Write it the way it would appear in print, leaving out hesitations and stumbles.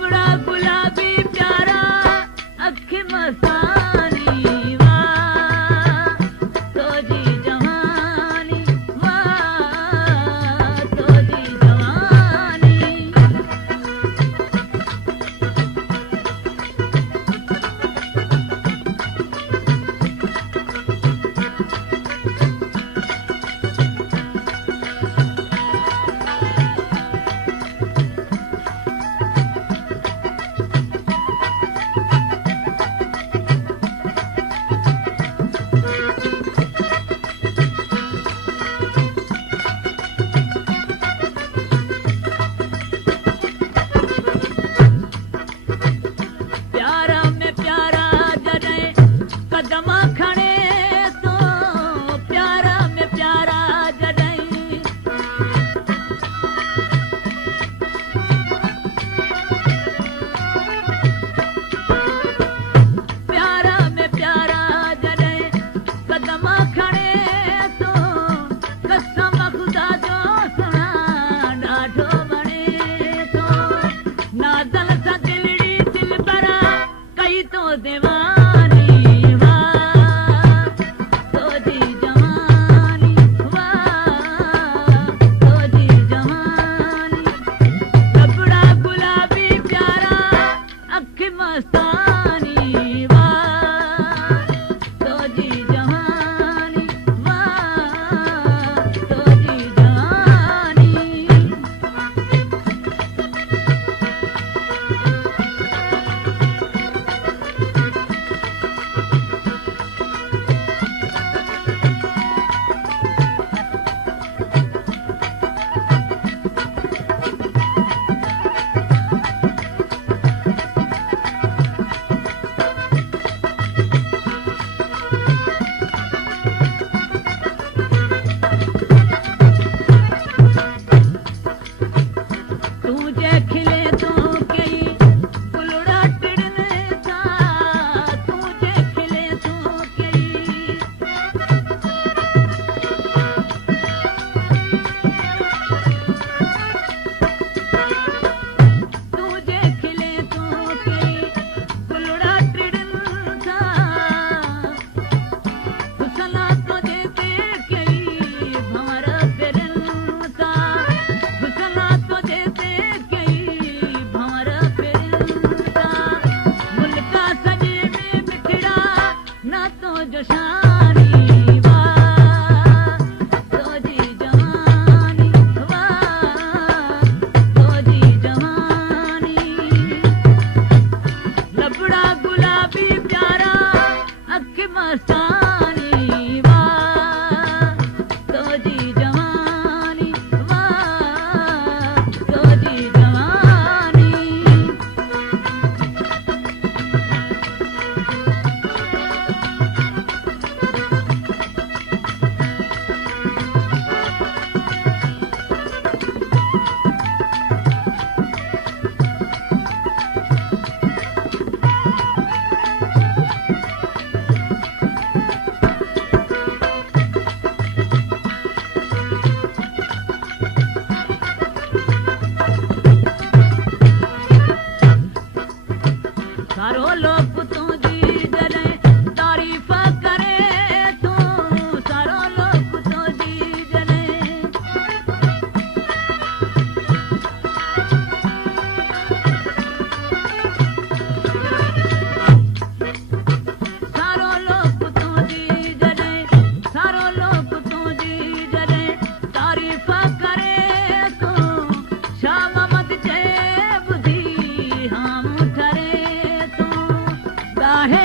लबड़ा गुलाबी प्यारा अख मस्तानी वाह तोजी जवानी वाह तोजी जवानी प्यारा में प्यारा जॾहिं कदम खणे तो प्यारा में प्यारा जॾहिं प्यारा में प्यारा जॾहिं कदम खणे तो कसम ख़ुदा जो सुणा ॾाढो वणे थो नाज़ल सां दिलड़ी दिल भरा कई तो दीवानी वाह तोजी जवानी वाह तोजी जवानी लबड़ा गुलाबी प्यारा अख मस्तानी वाह तोजी जवानी वाह तोजी जवानी तुझे खिले तो कई गुलड़ा टिड़ने था तुझे खिले तो कई तुझे खिले तो कई गुलड़ा टिड़ने था हुसना तो देते कई भंवर फिरन था हुसना तो देते कई भंवर फिरन था मुल्का सजे में मिठड़ा ना तो जो शानी वाह तोजी जवानी वाह तोजी जवानी लबड़ा गुलाबी प्यारा अख मस्तानी वाह तोजी जवानी वाह तोजी जवानी सारो लोग तुझी जॾहिं तारीफ़ करे तू सारो लोग तुझी जॾहिं सारो लोग तुझी जॾहिं सारो लोग तुझी जॾहिं तारीफ़ करे तू शाम मत चए ॿुधी हाम ठरे तू गाहे